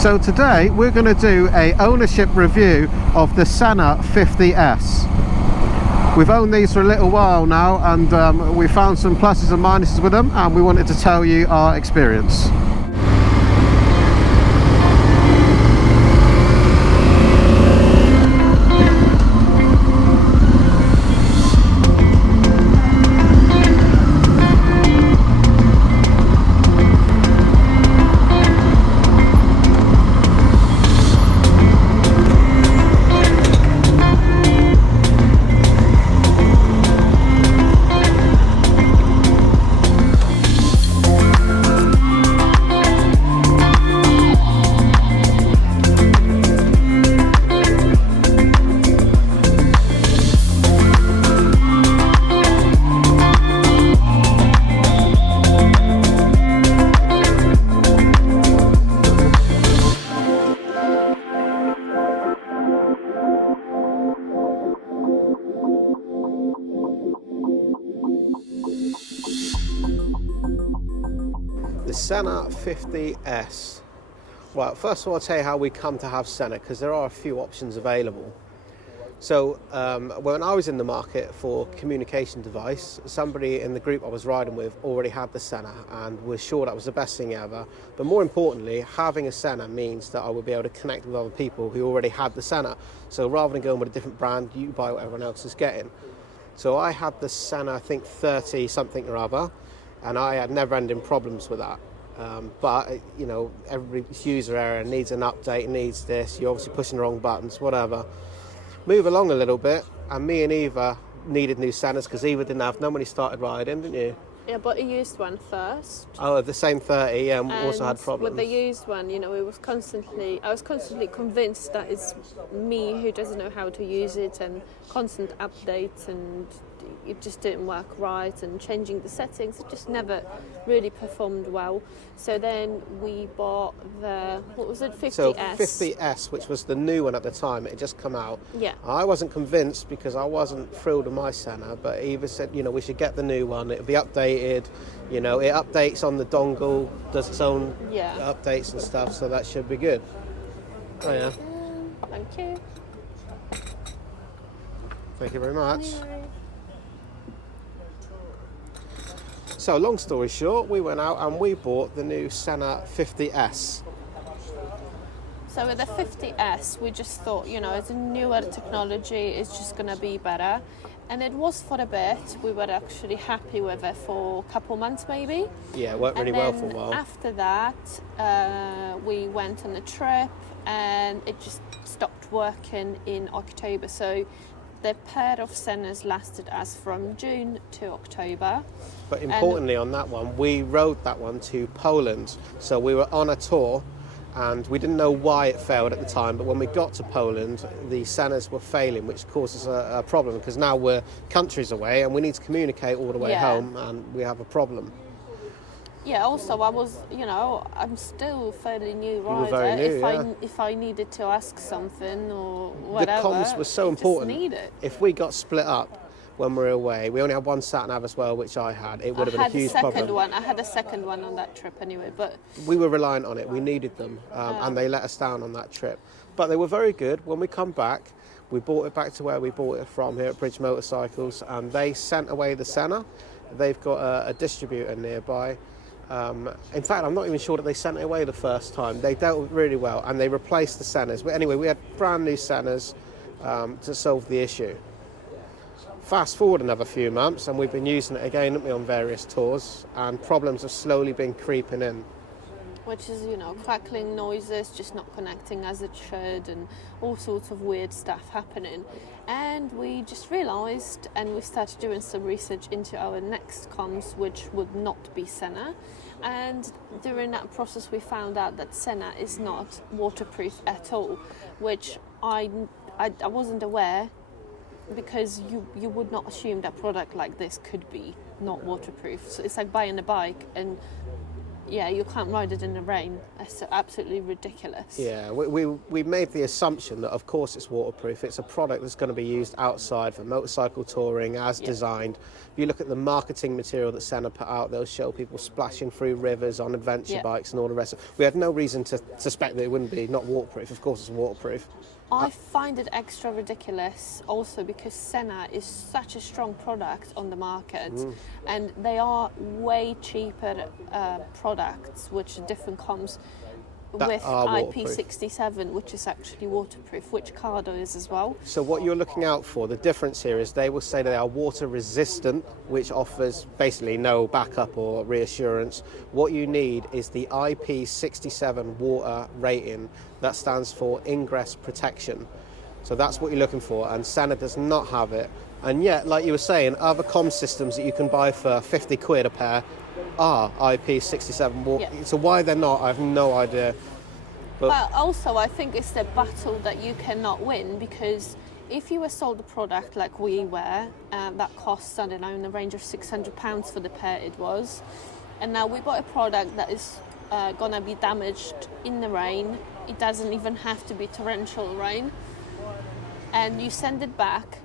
So today we're going to do a ownership review of the Sena 50S. We've owned these for a little while now, and we found some pluses and minuses with them, and we wanted to tell you our experience. The Sena 50S. Well, first of all, I'll tell you how we come to have Sena, because there are a few options available. So when I was in the market for communication device, somebody in the group I was riding with already had the Sena and was sure that was the best thing ever. But more importantly, having a Sena means that I would be able to connect with other people who already had the Sena. So rather than going with a different brand, you buy what everyone else is getting. So I had the Sena, I think 30 something or other, and I had never-ending problems with that. But, you know, everybody's user error, needs an update, needs this, you're obviously pushing the wrong buttons, whatever. Move along a little bit, and me and Eva needed new Senas, because Eva didn't have none when he started riding, didn't you? Yeah, but a used one first. Oh, the same 30, yeah, and also had problems. With the used one, you know, I was constantly convinced that it's me who doesn't know how to use it, and constant updates, and it just didn't work right, and changing the settings, it just never really performed well. So then we bought the, what was it, 50S? So 50S, which was the new one at the time, it had just come out. Yeah. I wasn't convinced because I wasn't thrilled with my Sena, but Eva said, you know, we should get the new one, it'll be updated, you know, it updates on the dongle, does its own updates and stuff, so that should be good. Oh yeah. Thank you. Thank you very much. So long story short, we went out and we bought the new Sena 50S. So with the 50S, we just thought, you know, it's a newer technology, it's just going to be better. And it was for a bit. We were actually happy with it for a couple months maybe. Yeah, it worked really well for a while. After that, we went on a trip and it just stopped working in October. So the pair of Senas lasted us from June to October. But importantly on that one, we rode that one to Poland. So we were on a tour and we didn't know why it failed at the time, but when we got to Poland, the Senas were failing, which causes a problem, because now we're countries away and we need to communicate all the way home, and we have a problem. Yeah, also I was, you know, I'm still fairly new rider. You were very new, if I needed to ask something or whatever, the comms was so important. Just need it. If we got split up when we were away, we only had one sat-nav as well, which I had, it would have been a huge problem. I had a second one on that trip anyway, but we were reliant on it, we needed them, and they let us down on that trip. But they were very good. When we come back, we brought it back to where we bought it from, here at Bridge Motorcycles, and they sent away the Sena. They've got a distributor nearby. In fact, I'm not even sure that they sent it away the first time. They dealt with it really well, and they replaced the Senas. But anyway, we had brand new Senas to solve the issue. Fast forward another few months, and we've been using it again, haven't we, on various tours, and problems have slowly been creeping in. Which is, you know, crackling noises, just not connecting as it should, and all sorts of weird stuff happening. And we just realised, and we started doing some research into our next comms, which would not be Sena. And during that process, we found out that Sena is not waterproof at all, which I wasn't aware, because you would not assume that product like this could be not waterproof. So it's like buying a bike and yeah, you can't ride it in the rain. It's absolutely ridiculous. Yeah, we made the assumption that of course it's waterproof. It's a product that's going to be used outside for motorcycle touring as designed. If you look at the marketing material that Sena put out, they'll show people splashing through rivers on adventure bikes and all the rest. We had no reason to suspect that it wouldn't be not waterproof. Of course it's waterproof. I find it extra ridiculous also because Sena is such a strong product on the market, and they are way cheaper products, which are different comms, with IP67, which is actually waterproof, which Cardo is as well. So what you're looking out for, the difference here is they will say they are water resistant, which offers basically no backup or reassurance. What you need is the IP67 water rating. That stands for ingress protection. So that's what you're looking for, and Sena does not have it. And yet, like you were saying, other comm systems that you can buy for 50 quid a pair are IP67 water. So why they're not, I have no idea. But also, I think it's the battle that you cannot win, because if you were sold a product like we were, that costs, I don't know, in the range of £600 for the pair it was, and now we bought a product that is going to be damaged in the rain. It doesn't even have to be torrential rain, and you send it back,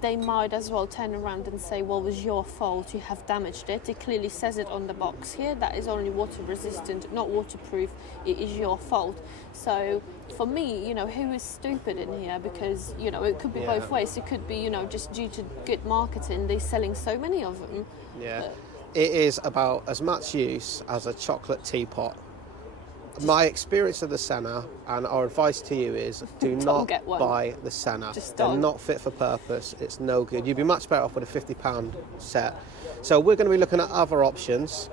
they might as well turn around and say, well, it was your fault, you have damaged it. It clearly says it on the box here, that is only water resistant, not waterproof, it is your fault. So for me, you know, who is stupid in here? Because, you know, it could be both ways. It could be, you know, just due to good marketing, they're selling so many of them. Yeah, it is about as much use as a chocolate teapot. My experience of the Sena, and our advice to you is, do not buy the Sena. They're not fit for purpose. It's no good. You'd be much better off with a £50 set. So we're going to be looking at other options.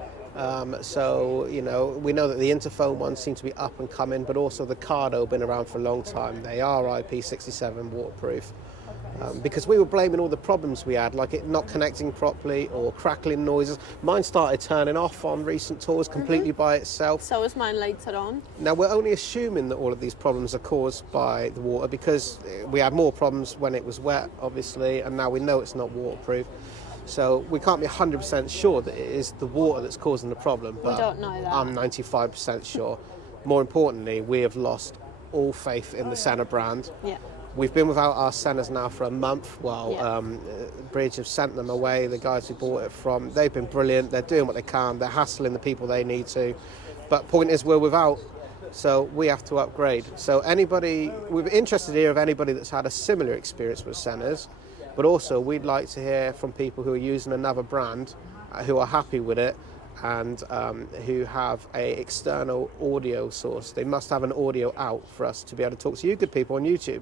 So, you know, we know that the interphone ones seem to be up and coming, but also the Cardo been around for a long time. They are IP67 waterproof. Because we were blaming all the problems we had, like it not connecting properly or crackling noises. Mine started turning off on recent tours completely by itself. So was mine later on. Now, we're only assuming that all of these problems are caused by the water, because we had more problems when it was wet, obviously, and now we know it's not waterproof. So we can't be 100% sure that it is the water that's causing the problem. But we don't know that. I'm 95% sure. More importantly, we have lost all faith in the Sena brand. Yeah. We've been without our Senas now for a month while Bridge have sent them away, the guys who bought it from. They've been brilliant. They're doing what they can. They're hassling the people they need to. But point is, we're without, so we have to upgrade. So we're interested here of anybody that's had a similar experience with Senas, but also we'd like to hear from people who are using another brand, who are happy with it, and who have a external audio source. They must have an audio out for us to be able to talk to you good people on YouTube.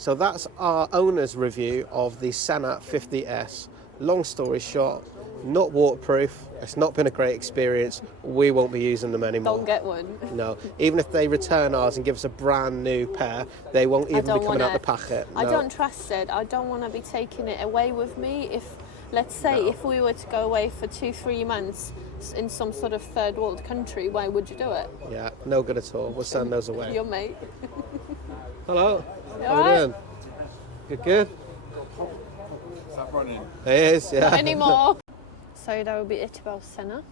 So that's our owner's review of the Sena 50S. Long story short, not waterproof. It's not been a great experience. We won't be using them anymore. Don't get one. No. Even if they return ours and give us a brand new pair, they won't even be coming out the packet. No. I don't trust it. I don't want to be taking it away with me. If, let's say, if we were to go away for 2-3 months in some sort of third world country, why would you do it? Yeah, no good at all. We'll send those away. Your mate. Hello. How are you doing? Good? Is that running? It is, yeah. Not anymore. So that will be it about Sena.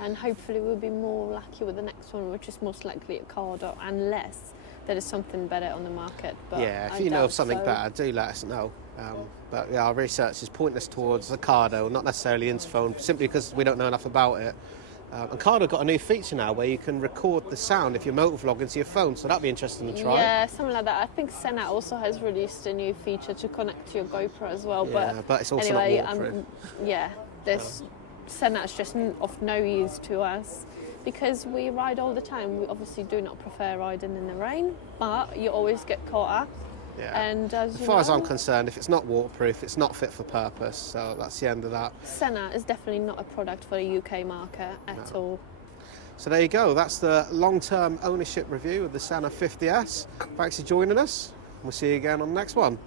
And hopefully we'll be more lucky with the next one, which is most likely a Cardo, unless there is something better on the market. But yeah, if you know of something better, do let us know. But yeah, our research is pointing us towards the Cardo, not necessarily interphone, simply because we don't know enough about it. And Cardo got a new feature now where you can record the sound if you're motovlogging to your phone, so that'd be interesting to try. Yeah, something like that. I think Sena also has released a new feature to connect to your GoPro as well. Yeah, but it's also anyway, not waterproof. Sena is just of no use to us because we ride all the time. We obviously do not prefer riding in the rain, but you always get caught up. Yeah. And as far as I'm concerned, if it's not waterproof, it's not fit for purpose. So that's the end of that. Sena is definitely not a product for the UK market at all. So there you go. That's the long-term ownership review of the Sena 50S. Thanks for joining us. We'll see you again on the next one.